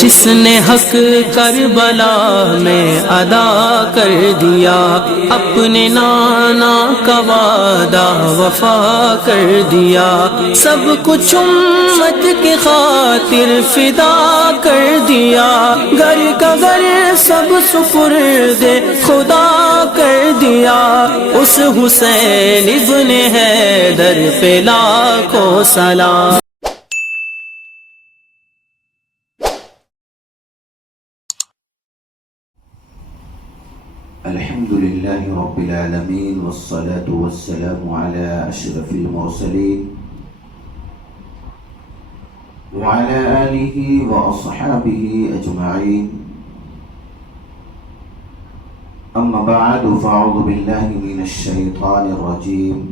جس نے حق کربلا میں ادا کر دیا، اپنے نانا کا وعدہ وفا کر دیا، سب کچھ امت کی خاطر فدا کر دیا، گھر کا گھر سب سپرد خدا کر دیا، اس حسین ابن حیدر پہ لاکھوں سلام۔ الحمد لله رب العالمين والصلاة والسلام على أشرف المرسلين وعلى آله وأصحابه أجمعين، أما بعد فأعوذ بالله من الشيطان الرجيم،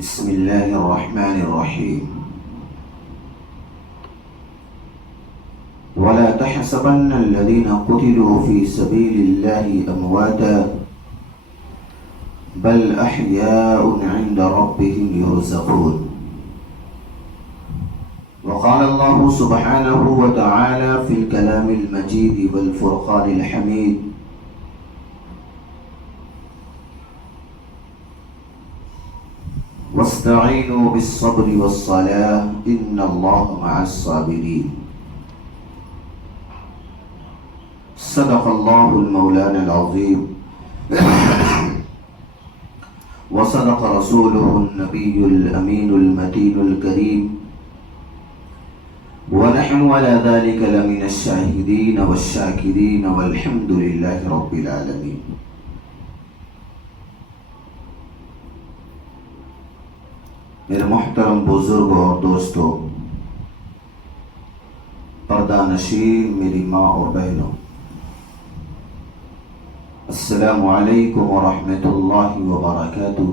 بسم الله الرحمن الرحيم، ولا تحسبن الذين قتلوا في سبيل الله أمواتا بل أحياء عند ربهم يرزقون، وقال الله سبحانه وتعالى في الكلام المجيد والفرقان الحميد، واستعينوا بالصبر والصلاة إن الله مع الصابرين، صدق الله المولانا العظيم وصدق رسوله النبي الأمين المتين الكريم، ونحن على ذلك لمن الشاهدين والشاكرين والحمد لله رب العالمين۔ میرے محترم بزرگوں اور دوستوں، پردہ نشین میری ماں اور بہنوں، السلام علیکم ورحمۃ اللہ وبرکاتہ۔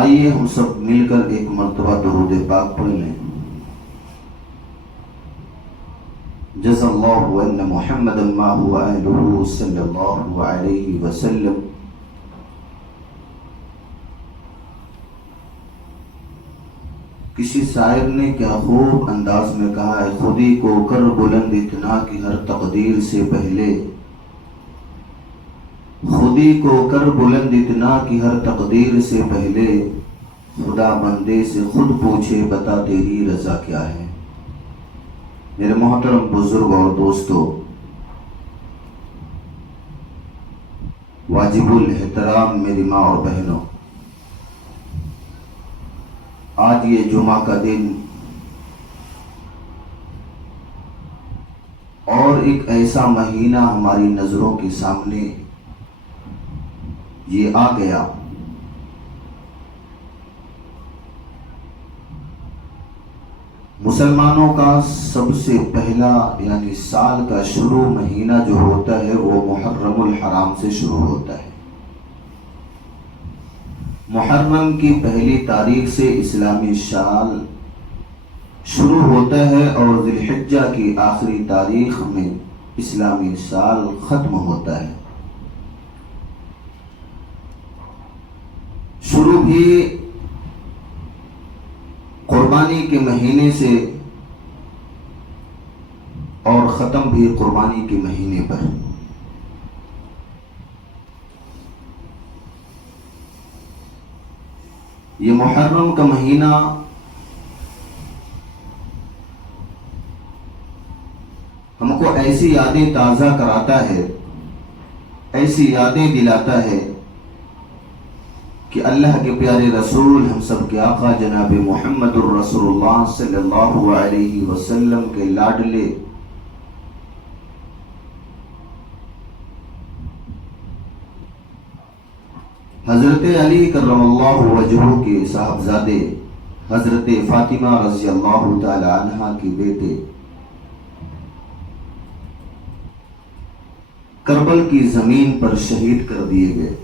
آئیے ہم سب مل کر ایک مرتبہ درود پاک پڑھ لیں۔ جزا اللہ ان محمدا ما هو اہلہ صلی اللہ علیہ وسلم۔ کسی شاعر نے کیا خوب انداز میں کہا ہے، خودی کو کر بلند اتنا کہ ہر تقدیر سے پہلے، خودی کو کر بلند اتنا کہ ہر تقدیر سے پہلے، خدا بندے سے خود پوچھے بتا تیری رضا کیا ہے۔ میرے محترم بزرگ اور دوستو، واجب الاحترام میری ماں اور بہنوں، آج یہ جمعہ کا دن اور ایک ایسا مہینہ ہماری نظروں کے سامنے یہ آ گیا، مسلمانوں کا سب سے پہلا یعنی سال کا شروع مہینہ جو ہوتا ہے وہ محرم الحرام سے شروع ہوتا ہے۔ محرم کی پہلی تاریخ سے اسلامی سال شروع ہوتا ہے اور ذی الحجہ کی آخری تاریخ میں اسلامی سال ختم ہوتا ہے۔ شروع بھی قربانی کے مہینے سے اور ختم بھی قربانی کے مہینے پر۔ یہ محرم کا مہینہ ہم کو ایسی یادیں تازہ کراتا ہے، ایسی یادیں دلاتا ہے کہ اللہ کے پیارے رسول ہم سب کے آقا جناب محمد الرسول اللہ صلی اللہ علیہ وسلم کے لاڈلے حضرت علی کرم اللہ وجہہ کے صاحبزادے حضرت فاطمہ رضی اللہ تعالی عنہا کے بیٹے کربل کی زمین پر شہید کر دیے گئے۔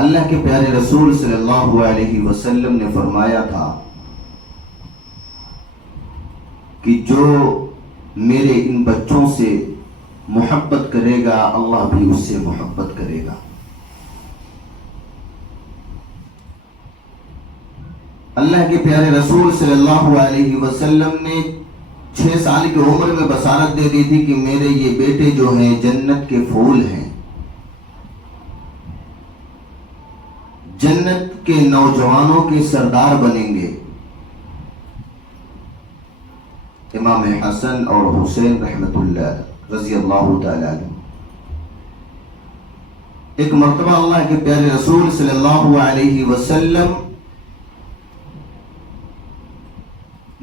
اللہ کے پیارے رسول صلی اللہ علیہ وسلم نے فرمایا تھا کہ جو میرے ان بچوں سے محبت کرے گا اللہ بھی اس سے محبت کرے گا۔ اللہ کے پیارے رسول صلی اللہ علیہ وسلم نے 6 سال کی عمر میں بشارت دے دی تھی کہ میرے یہ بیٹے جو ہیں جنت کے پھول ہیں، جنت کے نوجوانوں کے سردار بنیں گے۔ امام حسن اور حسین رحمت اللہ رضی اللہ تعالی عنہ، ایک مرتبہ اللہ کے پیارے رسول صلی اللہ علیہ وسلم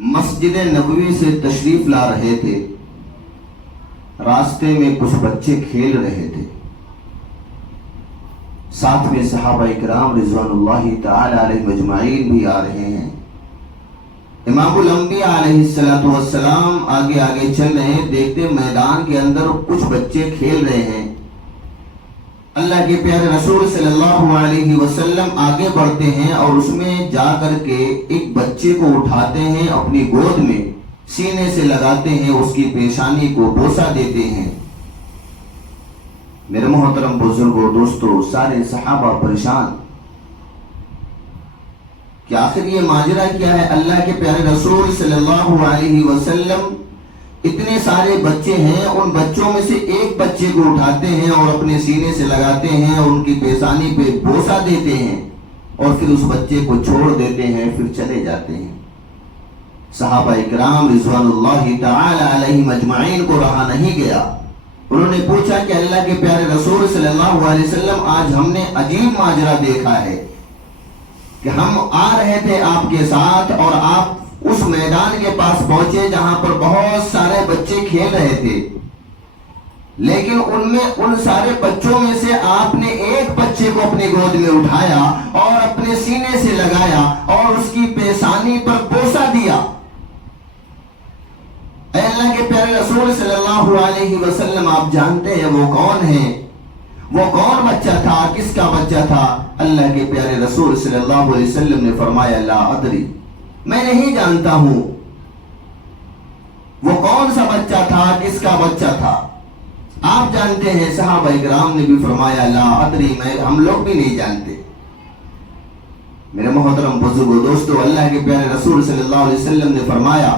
مسجد نبوی سے تشریف لا رہے تھے، راستے میں کچھ بچے کھیل رہے تھے، ساتھ میں صحابہ اکرام رضوان اللہ تعالی علیہ مجمعین بھی آ رہے ہیں۔ امام الانبیاء علیہ السلام آگے آگے چل رہے ہیں، دیکھتے میدان کے اندر کچھ بچے کھیل رہے ہیں۔ اللہ کے پیارے رسول صلی اللہ علیہ وسلم آگے بڑھتے ہیں اور اس میں جا کر کے ایک بچے کو اٹھاتے ہیں، اپنی گود میں سینے سے لگاتے ہیں، اس کی پیشانی کو بوسہ دیتے ہیں۔ میرے محترم بزرگوں، دوستو، سارے صحابہ پریشان کہ آخر یہ ماجرا کیا ہے۔ اللہ کے پیارے رسول صلی اللہ علیہ وسلم اتنے سارے بچے ہیں، ان بچوں میں سے ایک بچے کو اٹھاتے ہیں اور اپنے سینے سے لگاتے ہیں اور ان کی پیشانی پہ بوسہ دیتے ہیں اور پھر اس بچے کو چھوڑ دیتے ہیں، پھر چلے جاتے ہیں۔ صحابہ اکرام رضوان اللہ تعالی علیہ مجمعین کو رہا نہیں گیا، انہوں نے پوچھا کہ اللہ کے پیارے رسول صلی اللہ علیہ وسلم، آج ہم نے عجیب ماجرا دیکھا ہے کہ ہم آ رہے تھے آپ کے ساتھ اور آپ اس میدان کے پاس پہنچے جہاں پر بہت سارے بچے کھیل رہے تھے، لیکن ان سارے بچوں میں سے آپ نے ایک بچے کو اپنی گود میں اٹھایا اور اپنے سینے سے لگایا اور اس کی پیشانی پر بوسہ دیا۔ اے اللہ کے پیارے رسول صلی اللہ علیہ وسلم، آپ جانتے ہیں وہ کون ہیں؟ وہ کون بچہ تھا؟ کس کا بچہ تھا؟ اللہ کے پیارے رسول صلی اللہ علیہ وسلم نے فرمایا، لا ادری، میں نہیں جانتا ہوں وہ کون سا بچہ تھا، کس کا بچہ تھا۔ آپ جانتے ہیں؟ صحابہ اکرام نے بھی فرمایا، لا ادری، ہم لوگ بھی نہیں جانتے۔ میرے محترم بزرگوں، دوستو، اللہ کے پیارے رسول صلی اللہ علیہ وسلم نے فرمایا،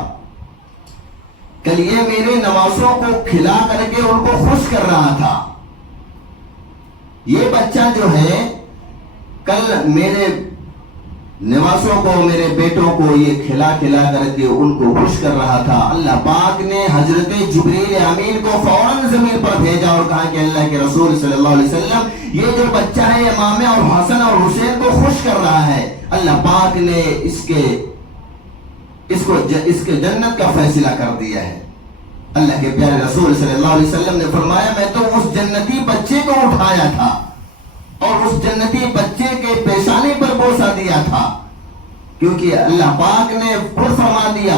کل یہ میرے نوازوں کو کھلا کر کے ان کو خوش کر رہا تھا۔ یہ بچہ جو ہے کل میرے نوازوں کو، میرے بیٹوں کو یہ کھلا کھلا کر کے ان کو خوش کر رہا تھا۔ اللہ پاک نے حضرت جبریل امین کو فوراً زمین پر بھیجا اور کہا کہ اللہ کے رسول صلی اللہ علیہ وسلم، یہ جو بچہ ہے امام اور حسن اور حسین کو خوش کر رہا ہے، اللہ پاک نے اس کے جنت کا فیصلہ کر دیا ہے۔ اللہ کے پیارے رسول صلی اللہ علیہ وسلم نے فرمایا، میں تو اس جنتی بچے کو اٹھایا تھا اور اس جنتی بچے کے پیشانی پر بوسہ دیا تھا، کیونکہ اللہ پاک نے خود فرما دیا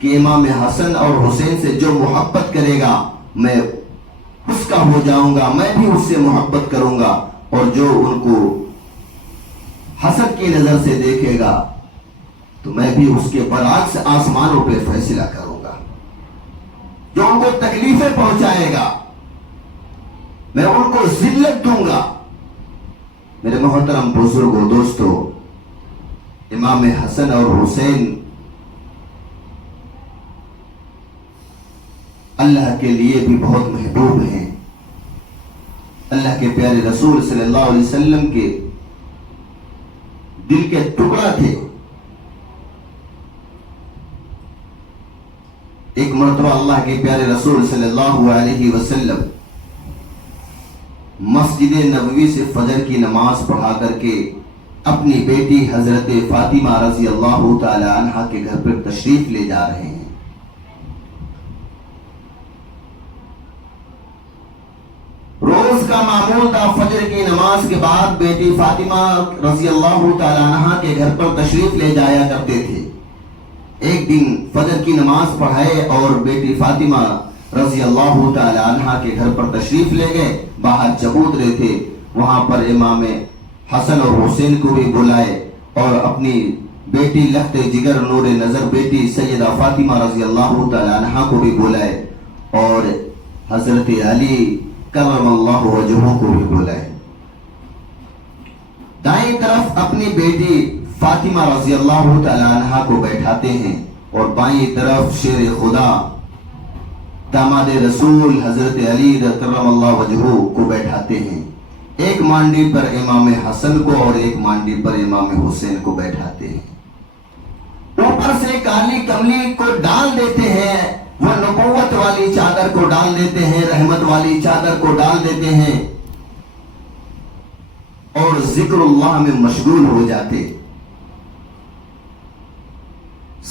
کہ امام حسن اور حسین سے جو محبت کرے گا میں اس کا ہو جاؤں گا، میں بھی اس سے محبت کروں گا، اور جو ان کو حسد کی نظر سے دیکھے گا تو میں بھی اس کے برعکس آسمانوں پہ فیصلہ کروں گا۔ جو ان کو تکلیفیں پہنچائے گا میں ان کو ذلت دوں گا۔ میرے محترم بزرگوں، دوستو، امام حسن اور حسین اللہ کے لیے بھی بہت محبوب ہیں۔ اللہ کے پیارے رسول صلی اللہ علیہ وسلم کے دل کے ٹکڑا تھے۔ ایک مرتبہ اللہ کے پیارے رسول صلی اللہ علیہ وسلم مسجد نبوی سے فجر کی نماز پڑھا کر کے اپنی بیٹی حضرت فاطمہ رضی اللہ تعالی عنہا کے گھر پر تشریف لے جا رہے ہیں۔ روز کا معمول تھا، فجر کی نماز کے بعد بیٹی فاطمہ رضی اللہ تعالی عنہا کے گھر پر تشریف لے جایا کرتے تھے۔ ایک دن فجر کی نماز پڑھائے اور بیٹی فاطمہ رضی اللہ تعالی عنہا کے گھر پر تشریف لے گئے۔ باہر چبوترے تھے، وہاں پر امام حسن اور حسین کو بھی بلائے اور اپنی بیٹی لخت جگر نور نظر بیٹی سیدہ فاطمہ رضی اللہ تعالی عنہا کو بھی بلائے، اور حضرت علی کرم اللہ وجہہ کو بھی بلائے. دائیں طرف اپنی بیٹی فاطمہ رضی اللہ تعالی عنہا کو بیٹھاتے ہیں اور بائیں طرف شیر خدا داماد رسول حضرت علی کرم اللہ وجہہ کو بیٹھاتے ہیں. ایک مانڈی پر امام حسن کو اور ایک مانڈی پر امام حسین کو بیٹھاتے ہیں. اوپر سے کالی کملی کو ڈال دیتے ہیں, وہ نبوت والی چادر کو ڈال دیتے ہیں, رحمت والی چادر کو ڈال دیتے ہیں اور ذکر اللہ میں مشغول ہو جاتے.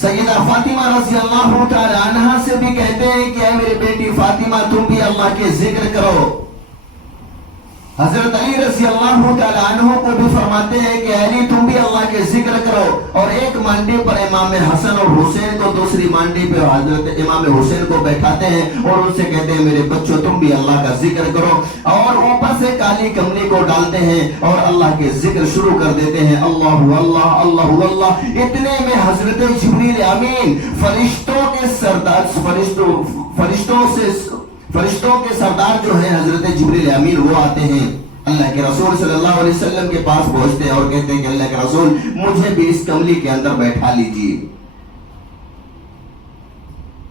سیدہ فاطمہ رضی اللہ تعالی عنہا سے بھی کہتے ہیں کہ اے میری بیٹی فاطمہ تم بھی اللہ کے ذکر کرو. حضرت علی رضی اللہ تعالی عنہ کو بھی فرماتے ہیں کہ علی تم بھی اللہ کے ذکر کرو. اور ایک مانڈی پر امام حسن اور حسین کو, دوسری مانڈی پر حضرت امام حسین کو بیٹھاتے ہیں اور ان سے کہتے ہیں میرے بچوں تم بھی اللہ کا ذکر کرو. اور اوپر سے کالی کملی کو ڈالتے ہیں اور اللہ کے ذکر شروع کر دیتے ہیں, اللہ اللہ اللہ اللہ. اتنے میں حضرت جبریل امین فرشتوں کے سردار, فرشتوں کے سردار جو ہیں حضرت جبریل امین وہ آتے ہیں. اللہ کے رسول صلی اللہ علیہ وسلم کے پاس پہنچتے ہیں اور کہتے ہیں کہ اللہ کے رسول مجھے بھی اس کملی کے اندر بیٹھا لیجیے.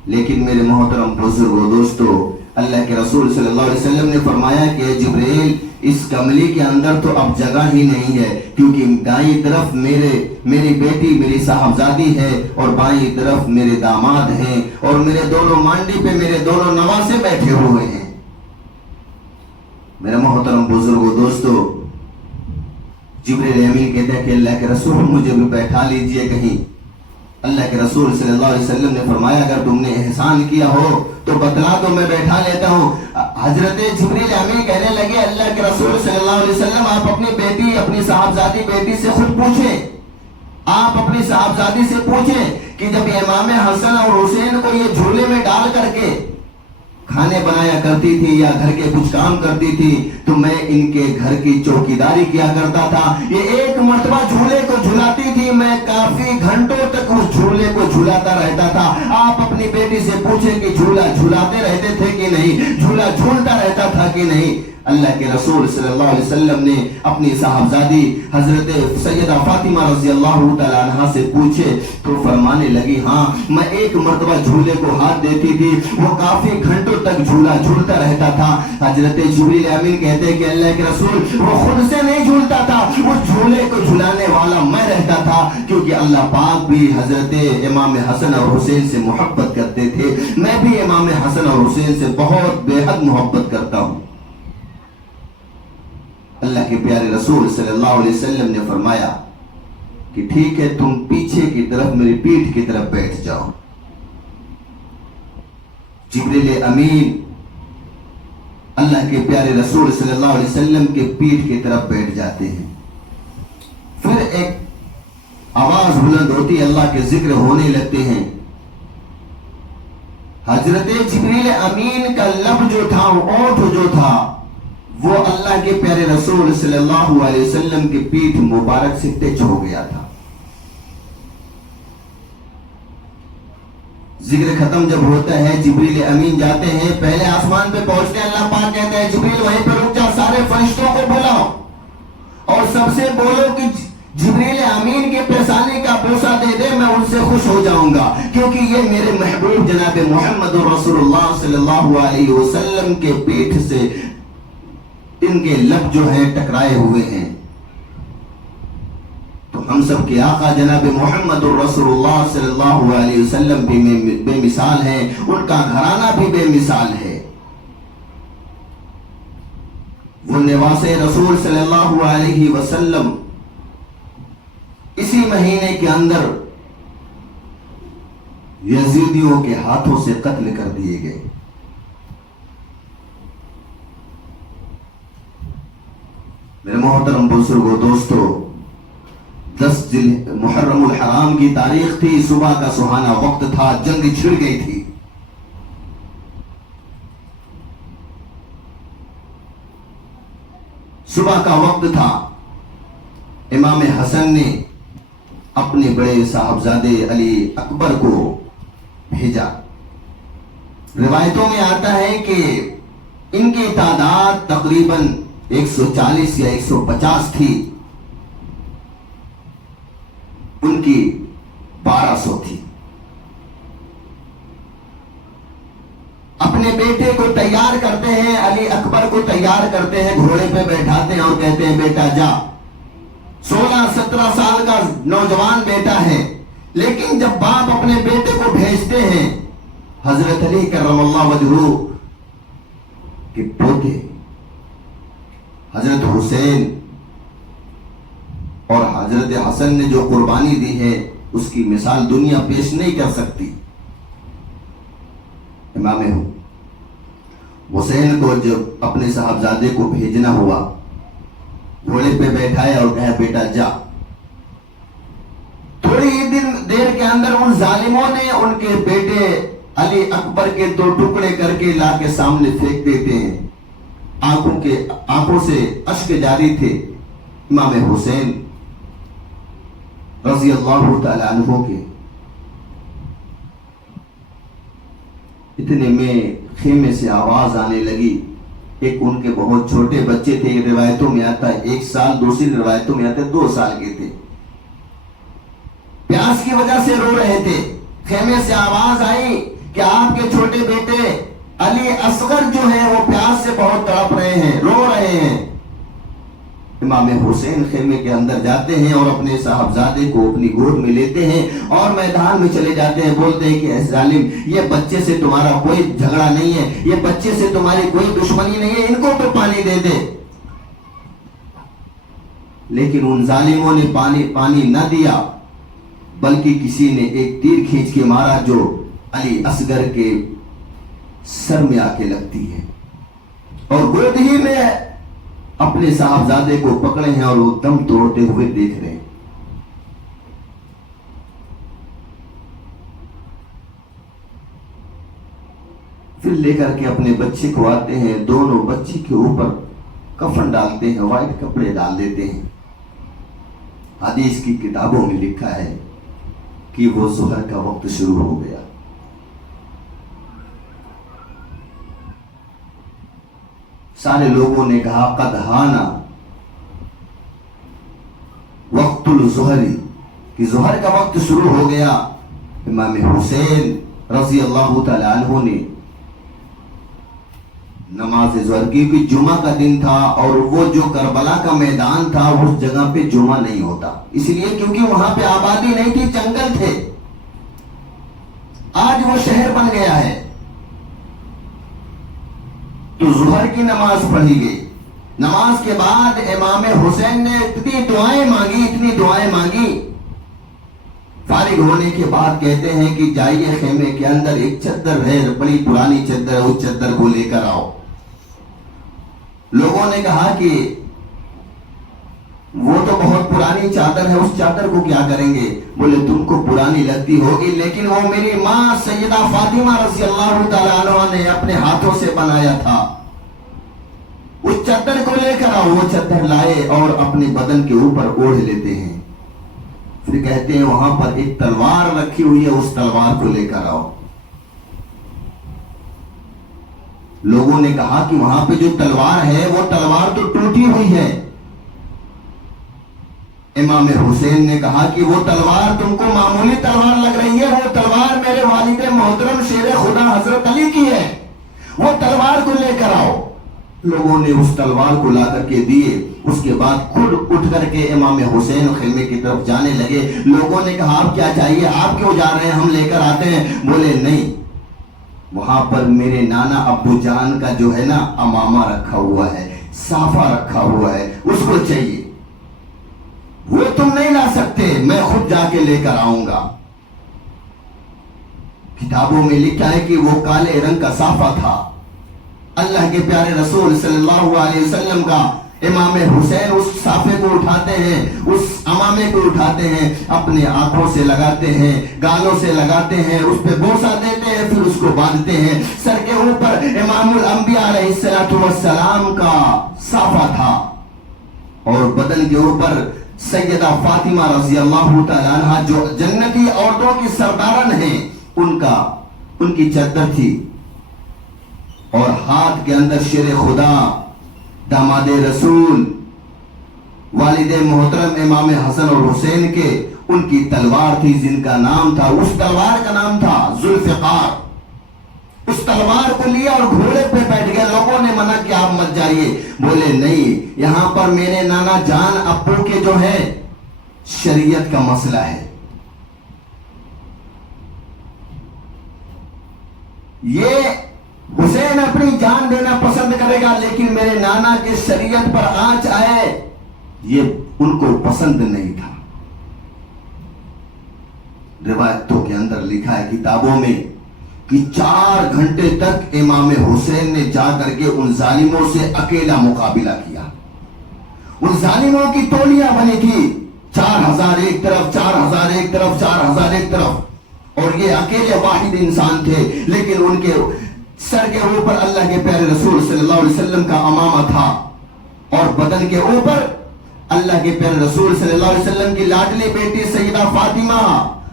لیکن میرے محترم بزرگوں دوستو, اللہ کے رسول صلی اللہ علیہ وسلم نے فرمایا کہ جبریل اس کملی کے اندر تو اب جگہ ہی نہیں ہے, کیونکہ دائیں طرف میری بیٹی میری صاحبزادی ہے اور بائیں طرف میرے داماد ہیں اور میرے دونوں مانڈی پہ میرے دونوں نواسے بیٹھے ہوئے ہیں. میرے محترم بزرگوں دوستو, جبریل امین کہتے ہیں کہ اللہ کے رسول مجھے بھی بیٹھا لیجئے کہیں. اللہ کے رسول صلی اللہ علیہ وسلم نے فرمایا اگر تم نے احسان کیا ہو تو بتلا دو میں بیٹھا لیتا ہوں. حضرت جبریل امین کہنے لگے اللہ کے رسول صلی اللہ علیہ وسلم آپ اپنی بیٹی, اپنی صاحبزادی بیٹی سے خود پوچھیں, آپ اپنی صاحبزادی سے پوچھیں کہ جب امام حسن اور حسین کو یہ جھولے میں ڈال کر کے کھانے بنایا کرتی تھی یا گھر کے کچھ کام کرتی تھی تو میں ان کے گھر کی چوکیداری کیا کرتا تھا. یہ ایک مرتبہ جھولے کو جھلاتی تھی, میں کافی گھنٹوں تک اس جھولے کو جھلاتا رہتا تھا. آپ اپنی بیٹی سے پوچھیں کہ جھولا جھلاتے رہتے تھے کہ نہیں, جھولا جھولتا رہتا تھا کہ نہیں. اللہ کے رسول صلی اللہ علیہ وسلم نے اپنی صاحبزادی حضرت سیدہ فاطمہ رضی اللہ تعالی عنہا سے پوچھے تو فرمانے لگی ہاں میں ایک مرتبہ جھولے کو ہاتھ دیتی تھی, وہ کافی گھنٹوں تک جھولا جھولتا رہتا تھا. حضرت جبریل امین کہتے ہیں کہ اللہ کے رسول وہ خود سے نہیں جھولتا تھا, اس جھولے کو جھلانے والا میں رہتا تھا, کیونکہ اللہ پاک بھی حضرت امام حسن اور حسین سے محبت کرتے تھے. میں بھی امام حسن اور حسین سے بہت بے حد محبت کرتا ہوں. اللہ کے پیارے رسول صلی اللہ علیہ وسلم نے فرمایا کہ ٹھیک ہے تم پیچھے کی طرف میری پیٹھ کی طرف بیٹھ جاؤ. جبریل امین اللہ کے پیارے رسول صلی اللہ علیہ وسلم کے پیٹھ کی طرف بیٹھ جاتے ہیں. پھر ایک آواز بلند ہوتی, اللہ کے ذکر ہونے لگتے ہیں. حضرت جبریل امین کا لب جو تھا, اونٹ جو تھا, وہ اللہ کے پیارے رسول صلی اللہ علیہ وسلم کی پیٹھ مبارک سے ٹچ ہو گیا تھا. ذکر ختم جب ہوتا ہے جبریل امین جاتے ہیں, پہلے آسمان پہ پہنچتے ہیں, اللہ پاک کہتے ہیں جبریل وہیں پہ رک جا, سارے فرشتوں کو بلاؤ اور سب سے بولو کہ جبریل امین کے پیشانی کا بوسہ دے دے, میں ان سے خوش ہو جاؤں گا, کیونکہ یہ میرے محبوب جناب محمد رسول اللہ صلی اللہ علیہ وسلم کے پیٹھ سے ان کے لب جو ہیں ٹکرائے ہوئے ہیں. تو ہم سب کے آقا جناب محمد رسول اللہ صلی اللہ علیہ وسلم بھی بے مثال ہیں, ان کا گھرانہ بھی بے مثال ہے. وہ نواس رسول صلی اللہ علیہ وسلم اسی مہینے کے اندر یزیدیوں کے ہاتھوں سے قتل کر دیے گئے. میرے محترم بزرگوں دوستو, 10 محرم الحرام کی تاریخ تھی, صبح کا سہانا وقت تھا, جنگ چھڑ گئی تھی. صبح کا وقت تھا. امام حسن نے اپنے بڑے صاحبزادے علی اکبر کو بھیجا. روایتوں میں آتا ہے کہ ان کی تعداد تقریباً 140 یا 150 تھی، ان کی 1200 تھی۔ اپنے بیٹے کو تیار کرتے ہیں، علی اکبر کو تیار کرتے ہیں، گھوڑے پہ بیٹھاتے ہیں اور کہتے ہیں بیٹا جا۔ 16-17 سال کا نوجوان بیٹا ہے، لیکن جب باپ اپنے بیٹے کو بھیجتے ہیں، حضرت علی کرم اللہ وجہہ کے پوتے حضرت حسین اور حضرت حسن نے جو قربانی دی ہے اس کی مثال دنیا پیش نہیں کر سکتی۔ امام حسین کو جب اپنے صاحبزادے کو بھیجنا ہوا، گھوڑے پہ بیٹھایا اور کہا بیٹا جا۔ تھوڑی ہی دیر کے اندر ان ظالموں نے ان کے بیٹے علی اکبر کے 2 ٹکڑے کر کے لا کے سامنے پھینک دیتے ہیں۔ آنکھوں سے اشک جاری تھے امام حسین رضی اللہ تعالی عنہ کے۔ اتنے میں خیمے سے آواز آنے لگی۔ ایک ان کے بہت چھوٹے بچے تھے، روایتوں میں آتا ہے 1 سال، دوسری روایتوں میں آتا ہے 2 سال کے تھے، پیاس کی وجہ سے رو رہے تھے۔ خیمے سے آواز آئی کہ آپ کے چھوٹے بیٹے علی اصغر جو ہیں وہ پیاس سے بہت تڑپ رہے ہیں، رو رہے ہیں۔ امام حسین خیمے کے اندر جاتے ہیں اور اپنے صاحبزادے کو اپنی گود میں لیتے ہیں اور میدان میں چلے جاتے ہیں، بولتے ہیں کہ اے ظالم، یہ بچے سے تمہارا کوئی جھگڑا نہیں ہے، یہ بچے سے تمہاری کوئی دشمنی نہیں ہے، ان کو تو پانی دے دے۔ لیکن ان ظالموں نے پانی نہ دیا، بلکہ کسی نے ایک تیر کھینچ کے مارا جو علی اصغر کے سر میں آ کے لگتی ہے، اور گود ہی میں اپنے صاحبزادے کو پکڑے ہیں اور وہ دم توڑتے ہوئے دیکھ رہے ہیں۔ پھر لے کر کے اپنے بچے کو آتے ہیں، دونوں بچے کے اوپر کفن ڈالتے ہیں، وائٹ کپڑے ڈال دیتے ہیں۔ حدیث کی کتابوں میں لکھا ہے کہ وہ ظہر کا وقت شروع ہو گیا۔ سارے لوگوں نے کہا قد حانا وقت الظہر، کہ ظہر کا وقت شروع ہو گیا۔ امام حسین رضی اللہ تعالی عنہ نے نماز ظہر کی، کہ جمعہ کا دن تھا اور وہ جو کربلا کا میدان تھا اس جگہ پہ جمعہ نہیں ہوتا، اس لیے کیونکہ وہاں پہ آبادی نہیں تھی، جنگل تھے۔ آج وہ شہر بن گیا ہے، تو ظہر کی نماز پڑھی گئی۔ نماز کے بعد امام حسین نے اتنی دعائیں مانگی، فارغ ہونے کے بعد کہتے ہیں کہ جائیے خیمے کے اندر ایک چادر ہے، بڑی پرانی چادر ہے، اس چادر کو لے کر آؤ۔ لوگوں نے کہا کہ وہ تو بہت پرانی چادر ہے، اس چادر کو کیا کریں گے؟ بولے تم کو پرانی لگتی ہوگی، لیکن وہ میری ماں سیدہ فاطمہ رضی اللہ تعالی عنہ نے اپنے ہاتھوں سے بنایا تھا، اس چادر کو لے کر آؤ۔ وہ چادر لائے اور اپنے بدن کے اوپر اوڑھ لیتے ہیں۔ پھر کہتے ہیں وہاں پر ایک تلوار رکھی ہوئی ہے، اس تلوار کو لے کر آؤ۔ لوگوں نے کہا کہ وہاں پہ جو تلوار ہے وہ تلوار تو ٹوٹی ہوئی ہے۔ امام حسین نے کہا کہ وہ تلوار تم کو معمولی تلوار لگ رہی ہے، وہ تلوار میرے والد محترم شیر خدا حضرت علی کی ہے، وہ تلوار کو لے کر آؤ۔ لوگوں نے اس تلوار کو لا کر کے دیے۔ اس کے بعد خود اٹھ کر کے امام حسین خیمے کی طرف جانے لگے۔ لوگوں نے کہا آپ کیا چاہیے، آپ کیوں جا رہے ہیں، ہم لے کر آتے ہیں۔ بولے نہیں، وہاں پر میرے نانا ابو جان کا جو ہے نا امامہ رکھا ہوا ہے، صافہ رکھا ہوا ہے، اس کو چاہیے، وہ تم نہیں لا سکتے، میں خود جا کے لے کر آؤں گا۔ کتابوں میں لکھا ہے کہ وہ کالے رنگ کا صافہ تھا، اللہ کے پیارے رسول صلی اللہ علیہ وسلم کا۔ امام حسین اس صافے کو اٹھاتے ہیں، اس امامے کو اٹھاتے ہیں، اپنے آنکھوں سے لگاتے ہیں، گالوں سے لگاتے ہیں، اس پہ بوسہ دیتے ہیں، پھر اس کو باندھتے ہیں۔ سر کے اوپر امام الانبیاء علیہ السلام کا صافہ تھا، اور بدن کے اوپر سیدہ فاطمہ رضی اللہ تعالیٰ عنہ جو جنتی عورتوں کی سردارن ہیں ان کی چادر تھی۔ اور ہاتھ کے اندر شیر خدا داماد رسول والد محترم امام حسن اور حسین کے ان کی تلوار تھی جن کا نام تھا، اس تلوار کا نام تھا ذوالفقار۔ اس تلوار کو لیا اور گھوڑے پہ بیٹھ گئے۔ لوگوں نے منع کیا آپ مت جائیے، بولے نہیں، یہاں پر میرے نانا جان ابو کے جو ہے شریعت کا مسئلہ ہے، یہ حسین اپنی جان دینا پسند کرے گا لیکن میرے نانا کے شریعت پر آنچ آئے یہ ان کو پسند نہیں تھا۔ روایتوں کے اندر لکھا ہے کتابوں میں کہ 4 گھنٹے تک امام حسین نے جا کر کے ان ظالموں سے اکیلا مقابلہ کیا۔ ان ظالموں کی ٹولیاں بنی تھی، 4000 ایک طرف، 4000 ایک طرف، 4000 ایک طرف، اور یہ اکیلے واحد انسان تھے، لیکن ان کے سر کے اوپر اللہ کے پیارے رسول صلی اللہ علیہ وسلم کا امامہ تھا، اور بدن کے اوپر اللہ کے پیارے رسول صلی اللہ علیہ وسلم کی لاڈلی بیٹی سیدہ فاطمہ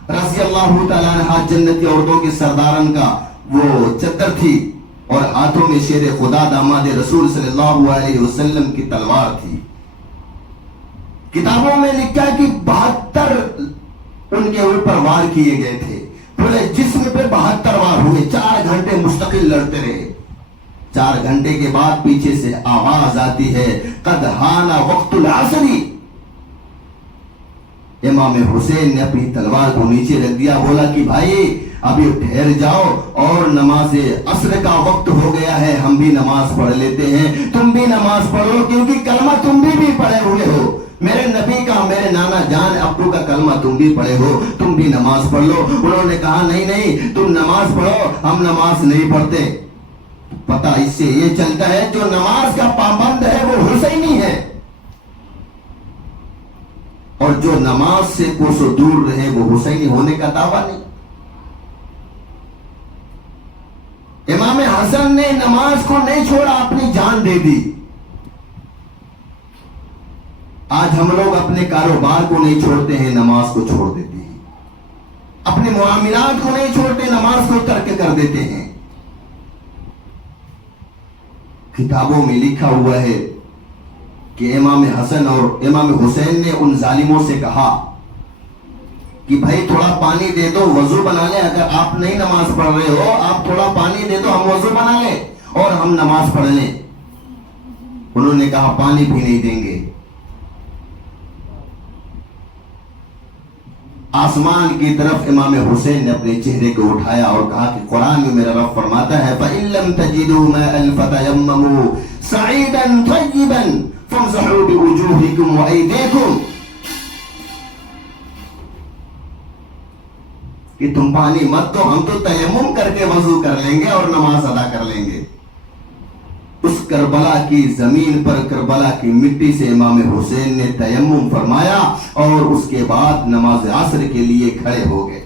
رضی اللہ تعالیٰ عنہا جنتی عورتوں کے سردارن کا وہ چادر تھی، اور ہاتھوں میں شیر خدا داماد رسول صلی اللہ علیہ وسلم کی تلوار تھی۔ کتابوں میں لکھا کہ 72 ان کے اوپر وار کیے گئے تھے، پورے جسم پہ 72 وار ہوئے، 4 گھنٹے مستقل لڑتے رہے۔ 4 گھنٹے کے بعد پیچھے سے آواز آتی ہے قد حان وقت العصر۔ امام حسین نے اپنی تلوار کو نیچے رکھ دیا، بولا کہ بھائی ابھی ٹھہر جاؤ، اور نماز عصر کا وقت ہو گیا ہے، ہم بھی نماز پڑھ لیتے ہیں، تم بھی نماز پڑھو، کیونکہ کلمہ تم بھی پڑھے ہوئے ہو، میرے نبی کا، میرے نانا جان ابو کا کلمہ تم بھی پڑھے ہو، تم بھی نماز پڑھ لو۔ انہوں نے کہا نہیں نہیں، تم نماز پڑھو، ہم نماز نہیں پڑھتے۔ پتہ اس سے یہ چلتا ہے جو نماز کا پابند ہے وہ حسینی ہے، اور جو نماز سے کوسوں دور رہے وہ حسینی ہونے کا دعویٰ نہیں۔ امام حسن نے نماز کو نہیں چھوڑا، اپنی جان دے دی۔ آج ہم لوگ اپنے کاروبار کو نہیں چھوڑتے ہیں، نماز کو چھوڑ دیتے ہیں، اپنے معاملات کو نہیں چھوڑتے، نماز کو ترک کر دیتے ہیں۔ کتابوں میں لکھا ہوا ہے کہ امام حسن اور امام حسین نے ان ظالموں سے کہا کہ بھائی تھوڑا پانی دے دو، وضو بنا لیں، اگر آپ نہیں نماز پڑھ رہے ہو آپ تھوڑا پانی دے دو، ہم وضو بنا لیں اور ہم نماز پڑھ لیں۔ انہوں نے کہا پانی بھی نہیں دیں گے۔ آسمان کی طرف امام حسین نے اپنے چہرے کو اٹھایا اور کہا کہ قرآن میں میرا رب فرماتا ہے فَإِن لَّمْ تَجِدُوا مَاءً فَتَيَمَّمُوا صَعِيدًا طَيِّبًا فَامْسَحُوا بِوُجُوهِكُمْ وَأَيْدِيكُمْ، کہ تم پانی مت دو، ہم تو تیمم کر کے وضو کر لیں گے اور نماز ادا کر لیں گے۔ اس کربلا کی زمین پر، کربلا کی مٹی سے امام حسین نے تیمم فرمایا اور اس کے بعد نماز عصر کے لیے کھڑے ہو گئے۔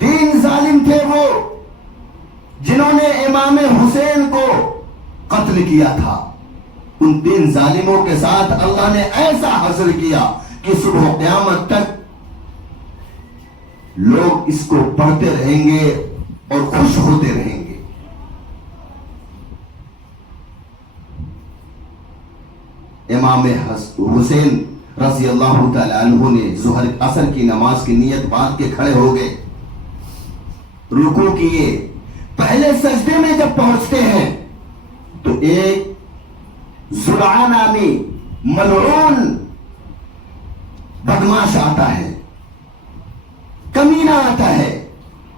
3 ظالم تھے وہ جنہوں نے امام حسین کو قتل کیا تھا۔ ان 3 ظالموں کے ساتھ اللہ نے ایسا حشر کیا کہ صبح قیامت تک لوگ اس کو پڑھتے رہیں گے اور خوش ہوتے رہیں گے۔ امام حسین رضی اللہ تعالی عنہ نے ظہر عصر کی نماز کی نیت باندھ کے کھڑے ہو گئے، رکوع کیے۔ پہلے سجدے میں جب پہنچتے ہیں تو ایک زرعہ نامی ملعون بدماش آتا ہے، کمینہ آتا ہے،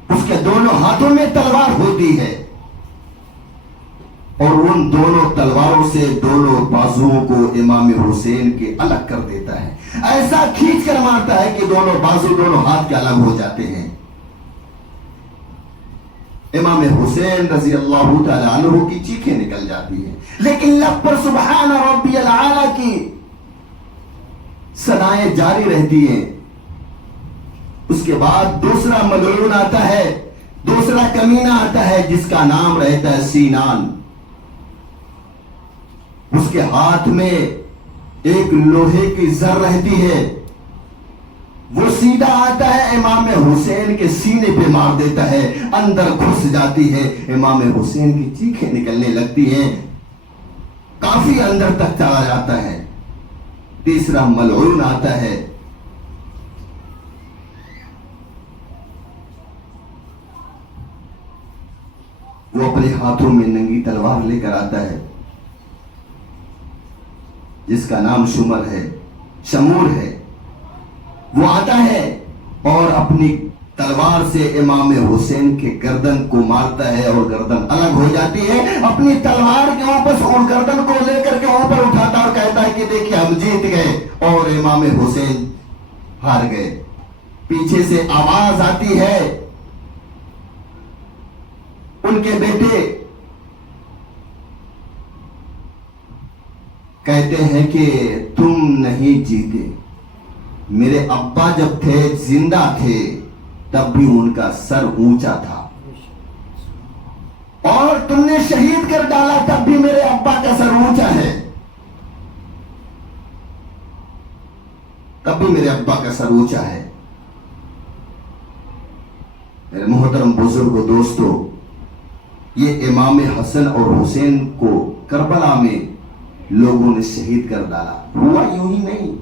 اس کے دونوں ہاتھوں میں تلوار ہوتی ہے اور ان دونوں تلواروں سے دونوں بازوؤں کو امام حسین کے الگ کر دیتا ہے، ایسا کھینچ کر مارتا ہے کہ دونوں بازو، دونوں ہاتھ کے الگ ہو جاتے ہیں۔ امام حسین رضی اللہ تعالی عنہ کی چیخیں نکل جاتی ہیں، لیکن لب پر سبحان ربی الاعلی کی صدائیں جاری رہتی ہیں۔ اس کے بعد دوسرا ملعون آتا ہے، دوسرا کمینہ آتا ہے جس کا نام رہتا ہے سینان۔ اس کے ہاتھ میں ایک لوہے کی زر رہتی ہے، وہ سیدھا آتا ہے امام حسین کے سینے پہ مار دیتا ہے, اندر گھس جاتی ہے, امام حسین کی چیخیں نکلنے لگتی ہیں, کافی اندر تک چلا جاتا ہے. تیسرا ملعون آتا ہے, وہ اپنے ہاتھوں میں ننگی تلوار لے کر آتا ہے, جس کا نام شمور ہے. وہ آتا ہے اور اپنی تلوار سے امام حسین کے گردن کو مارتا ہے اور گردن الگ ہو جاتی ہے. اپنی تلوار کے اوپر سے اور گردن کو لے کر کے اوپر اٹھاتا اور کہتا ہے کہ دیکھیے ہم جیت گئے اور امام حسین ہار گئے. پیچھے سے آواز آتی ہے, ان کے بیٹے کہتے ہیں کہ تم نہیں جیتے, میرے ابا جب تھے زندہ تھے تب بھی ان کا سر اونچا تھا, اور تم نے شہید کر ڈالا تب بھی میرے ابا کا سر اونچا ہے, تب بھی میرے ابا کا سر اونچا ہے. میرے محترم بزرگوں, دوستو, یہ امام حسن اور حسین کو کربلا میں لوگوں نے شہید کر ڈالا. ہوا یوں ہی نہیں,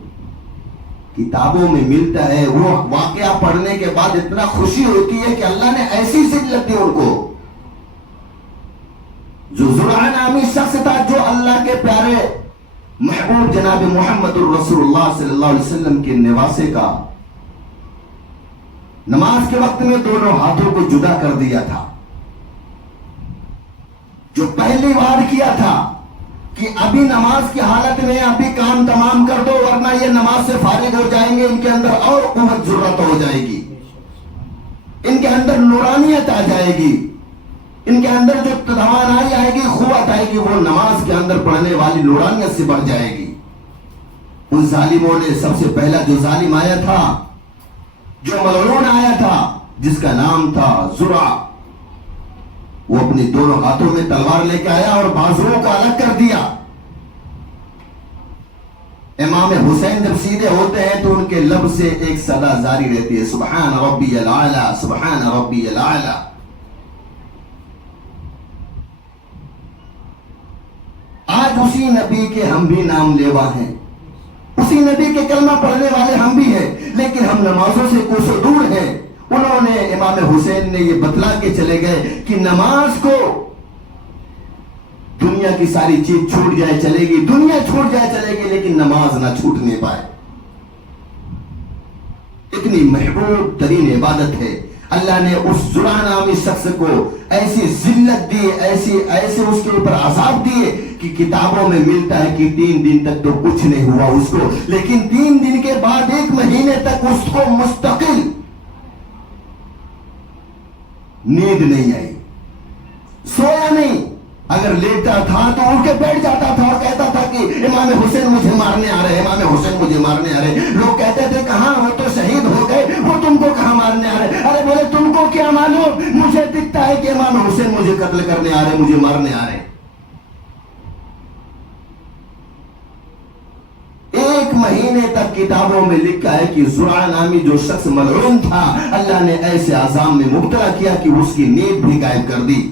کتابوں میں ملتا ہے. وہ واقعہ پڑھنے کے بعد اتنا خوشی ہوتی ہے کہ اللہ نے ایسی ذلت دی ان کو. جو زرعہ نامی شخص تھا, جو اللہ کے پیارے محبوب جناب محمد الرسول اللہ صلی اللہ علیہ وسلم کے نواسے کا, نماز کے وقت میں دونوں ہاتھوں کو جدا کر دیا تھا, جو پہلی بار کیا تھا کہ ابھی نماز کی حالت میں ابھی کام تمام کر دو ورنہ یہ نماز سے فارغ ہو جائیں گے, ان کے اندر اور قوت ضرورت ہو جائے گی, ان کے اندر نورانیت آ جائے گی, ان کے اندر جو توانائی آئے گی, قوت آئے گی, وہ نماز کے اندر پڑھنے والی نورانیت سے بڑھ جائے گی. ان ظالموں نے سب سے پہلا جو ظالم آیا تھا, جو ملعون آیا تھا, جس کا نام تھا زرعہ, وہ اپنے دونوں ہاتھوں میں تلوار لے کے آیا اور بازوؤں کو الگ کر دیا. امام حسین جب سیدھے ہوتے ہیں تو ان کے لب سے ایک صدا جاری رہتی ہے, سبحان ربی الاعلی, سبحان ربی الاعلی. آج اسی نبی کے ہم بھی نام لیوا ہیں, اسی نبی کے کلمہ پڑھنے والے ہم بھی ہیں, لیکن ہم نمازوں سے کوسوں دور ہیں. انہوں نے, امام حسین نے یہ بتلا کے چلے گئے کہ نماز کو دنیا کی ساری چیز چھوٹ جائے چلے گی, دنیا چھوٹ جائے چلے گی, لیکن نماز نہ چھوٹنے پائے. اتنی محبوب ترین عبادت ہے. اللہ نے اس زرعہ نامی شخص کو ایسی ذلت دی, ایسے اس کے اوپر عذاب دیے کہ کتابوں میں ملتا ہے کہ 3 دن تک تو کچھ نہیں ہوا اس کو, لیکن 3 دن کے بعد 1 مہینے تک اس کو مستقل نیند نہیں آئی, سویا نہیں. اگر لیٹا تھا تو اٹھ کے بیٹھ جاتا تھا اور کہتا تھا کہ امام حسین مجھے مارنے آ رہے, امام حسین مجھے مارنے آ رہے. لوگ کہتے تھے کہاں, وہ تو شہید ہو گئے, وہ تم کو کہاں مارنے آ رہے. ارے بولے تم کو کیا معلوم, مجھے دکھتا ہے کہ امام حسین مجھے قتل کرنے آ رہے, مجھے مارنے آ رہے. 1 مہینے تک کتابوں میں لکھا ہے کہ زرعہ نامی جو شخص ملعون تھا, اللہ نے ایسے عذاب میں مبتلا کیا کہ اس کی نیند بھی غائب کر دی.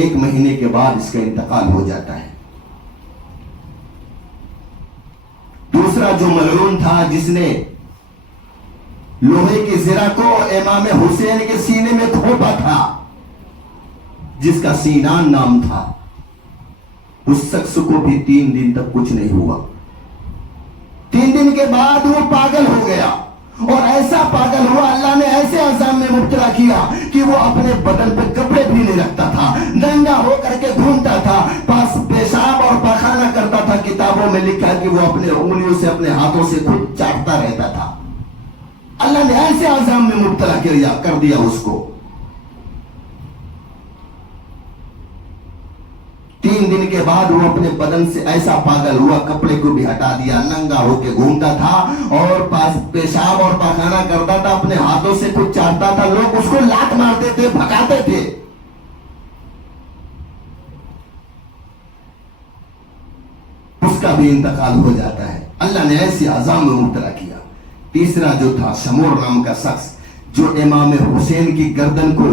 1 مہینے کے بعد اس کا انتقال ہو جاتا ہے. دوسرا جو ملعون تھا, جس نے لوہے کی زرہ کو امام حسین کے سینے میں تھوپا تھا, جس کا سینان نام تھا, اس شخص کو بھی 3 دن تک کچھ نہیں ہوا. 3 دن کے بعد وہ پاگل ہو گیا, اور ایسا پاگل ہوا, اللہ نے ایسے عذاب میں مبتلا کیا کہ وہ اپنے بدن پہ کپڑے بھی نہیں رکھتا تھا, ننگا ہو کر کے گھومتا تھا, پاس پیشاب اور پاخانہ کرتا تھا. کتابوں میں لکھا کہ وہ اپنے انگلیوں سے, اپنے ہاتھوں سے خود چاٹتا رہتا تھا. اللہ نے ایسے عذاب میں مبتلا کر دیا اس کو. 3 دن کے بعد وہ اپنے بدن سے ایسا پاگل ہوا, کپڑے کو بھی ہٹا دیا, ننگا ہو کے گھومتا تھا اور پیشاب اور پاخانہ کرتا تھا, اپنے ہاتھوں سے کچھ چاٹتا تھا. لوگ اس کو لات مارتے تھے, بھگاتے تھے. اس کا بھی انتقال ہو جاتا ہے. اللہ نے ایسے عذاب میں مبتلا کیا. تیسرا جو تھا شمور نام کا شخص جو امام حسین کی گردن کو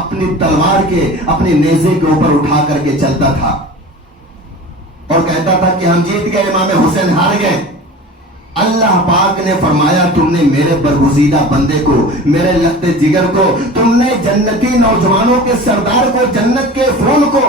اپنی تلوار کے اپنے نیزے کے اوپر اٹھا کر کے چلتا تھا اور کہتا تھا کہ ہم جیت گئے، امام حسین ہار گئے۔ اللہ پاک نے فرمایا تم نے میرے برگزیدہ بندے کو، میرے لگتے جگر کو، تم نے جنتی نوجوانوں کے سردار کو، جنت کے پھول کو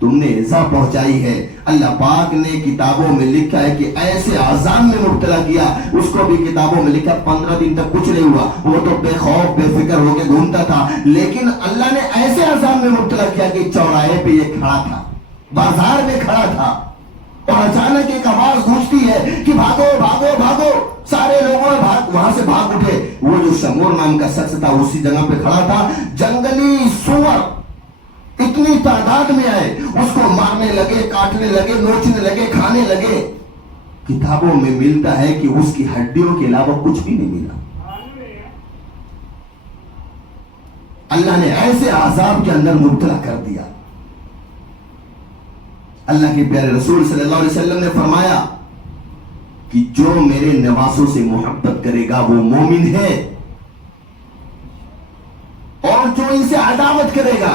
تم نے ایذا پہنچائی ہے۔ اللہ پاک نے کتابوں میں لکھا ہے کہ ایسے عذاب میں مبتلا کیا، اس کو بھی کتابوں میں لکھا 15 دن تک کچھ نہیں ہوا، وہ تو بے خوف بے فکر ہو کے گھومتا تھا، لیکن اللہ نے ایسے عذاب میں مبتلا کیا کہ چوراہے پہ یہ کھڑا تھا، بازار میں کھڑا تھا، اور اچانک ایک آواز گونجتی ہے کہ بھاگو بھاگو بھاگو، سارے لوگوں نے وہاں سے بھاگ اٹھے۔ وہ جو شمور نام کا شخص تھا اسی جگہ پہ کھڑا تھا، جنگلی سور اتنی تعداد میں آئے، اس کو مارنے لگے، کاٹنے لگے، نوچنے لگے، کھانے لگے۔ کتابوں میں ملتا ہے کہ اس کی ہڈیوں کے علاوہ کچھ بھی نہیں ملا۔ اللہ نے ایسے عذاب کے اندر مبتلا کر دیا۔ اللہ کے پیارے رسول صلی اللہ علیہ وسلم نے فرمایا کہ جو میرے نواسوں سے محبت کرے گا وہ مومن ہے، اور جو ان سے عداوت کرے گا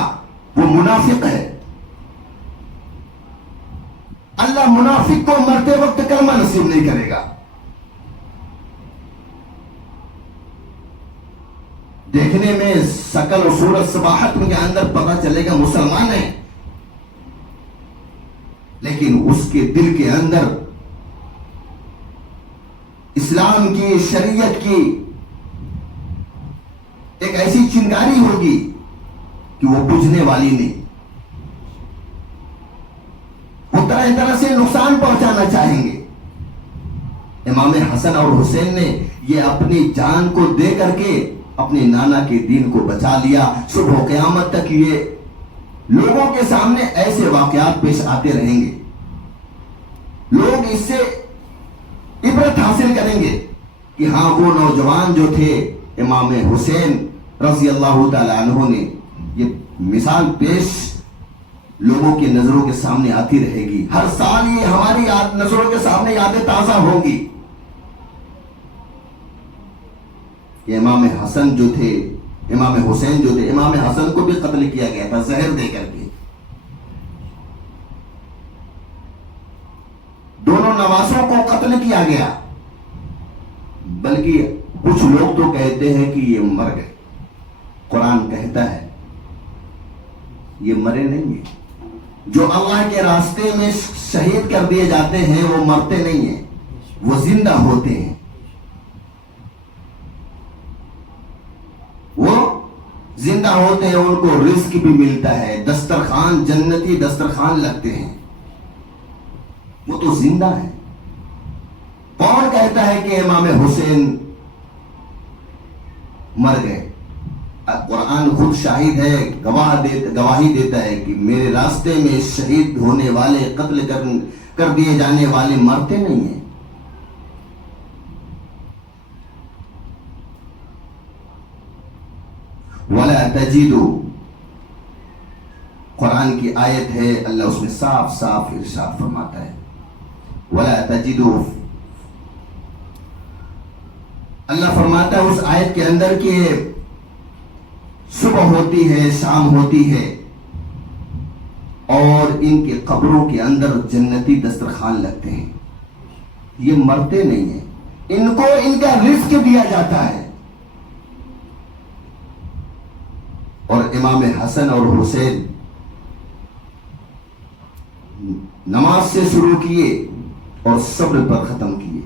وہ منافق ہے۔ اللہ منافق کو مرتے وقت کلمہ نصیب نہیں کرے گا۔ دیکھنے میں شکل و صورت صباحت کے اندر پتہ چلے گا مسلمان ہے، لیکن اس کے دل کے اندر اسلام کی، شریعت کی ایک ایسی چنگاری ہوگی کہ وہ بجھنے والی نہیں، وہ طرح طرح سے نقصان پہنچانا چاہیں گے۔ امام حسن اور حسین نے یہ اپنی جان کو دے کر کے اپنے نانا کے دین کو بچا لیا۔ صبح قیامت تک یہ لوگوں کے سامنے ایسے واقعات پیش آتے رہیں گے، لوگ اس سے عبرت حاصل کریں گے کہ ہاں وہ نوجوان جو تھے امام حسین رضی اللہ تعالیٰ عنہ نے، یہ مثال پیش لوگوں کی نظروں کے سامنے آتی رہے گی۔ ہر سال یہ ہماری نظروں کے سامنے یادیں تازہ ہوں گی۔ یہ امام حسن جو تھے، امام حسین جو تھے، امام حسن کو بھی قتل کیا گیا تھا زہر دے کر کے۔ دونوں نواسوں کو قتل کیا گیا، بلکہ کچھ لوگ تو کہتے ہیں کہ یہ مر گئے۔ قرآن کہتا ہے یہ مرے نہیں ہیں۔ جو اللہ کے راستے میں شہید کر دیے جاتے ہیں وہ مرتے نہیں ہیں، وہ زندہ ہوتے ہیں، وہ زندہ ہوتے ہیں، ان کو رزق بھی ملتا ہے، دسترخوان، جنتی دسترخوان لگتے ہیں، وہ تو زندہ ہے۔ کون کہتا ہے کہ امام حسین مر گئے؟ قرآن خود شاہد ہے، گواہی دیتا ہے کہ میرے راستے میں شہید ہونے والے، قتل کر دیے جانے والے مرتے نہیں ہیں۔ وَلَا تَجِدُوا، قرآن کی آیت ہے، اللہ اس میں صاف صاف ارشاد فرماتا ہے وَلَا تَجِدُوا، اللہ فرماتا ہے اس آیت کے اندر کہ صبح ہوتی ہے، شام ہوتی ہے، اور ان کے قبروں کے اندر جنتی دسترخوان لگتے ہیں، یہ مرتے نہیں ہیں، ان کو ان کا رزق دیا جاتا ہے۔ اور امام حسن اور حسین نماز سے شروع کیے اور صبر پر ختم کیے۔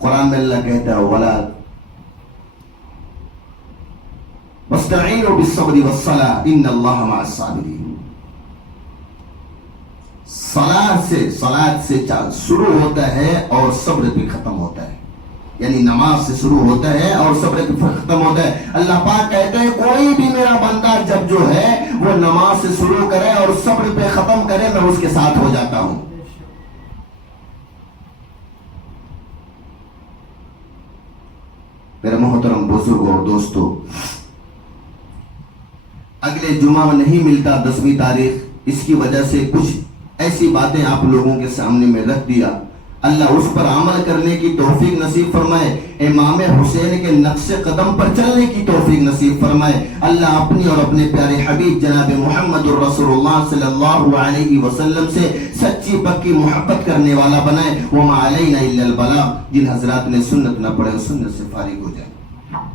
قرآن میں اللہ کہتا ہے وَلَا وَاسْتَعِينُوا بِالصَّبْرِ وَالصَّلَاةِ إِنَّ اللَّهَ مَعَ الصَّابِرِينَ۔ صلاۃ سے شروع ہوتا ہے اور صبر پہ ختم ہوتا ہے، یعنی نماز سے شروع ہوتا ہے اور صبر پہ ختم ہوتا ہے۔ اللہ پاک کہتے ہیں کوئی بھی میرا بندہ جب جو ہے وہ نماز سے شروع کرے اور صبر پہ ختم کرے، میں اس کے ساتھ ہو جاتا ہوں۔ میرے محترم بزرگوں اور دوستو، اگلے جمعہ نہیں ملتا 10ویں تاریخ، اس کی وجہ سے کچھ ایسی باتیں آپ لوگوں کے سامنے میں رکھ دیا اللہ اس پر عمل کرنے کی توفیق نصیب فرمائے، امام حسین کے نقش قدم پر چلنے کی توفیق نصیب فرمائے۔ اللہ اپنی اور اپنے پیارے حبیب جناب محمد الرسول اللہ صلی اللہ علیہ وسلم سے سچی پکی محبت کرنے والا بنائے۔ وما علینا الا البلاغ، جن حضرات نے سنت نہ پڑھے سنت سے فارغ ہو جائے۔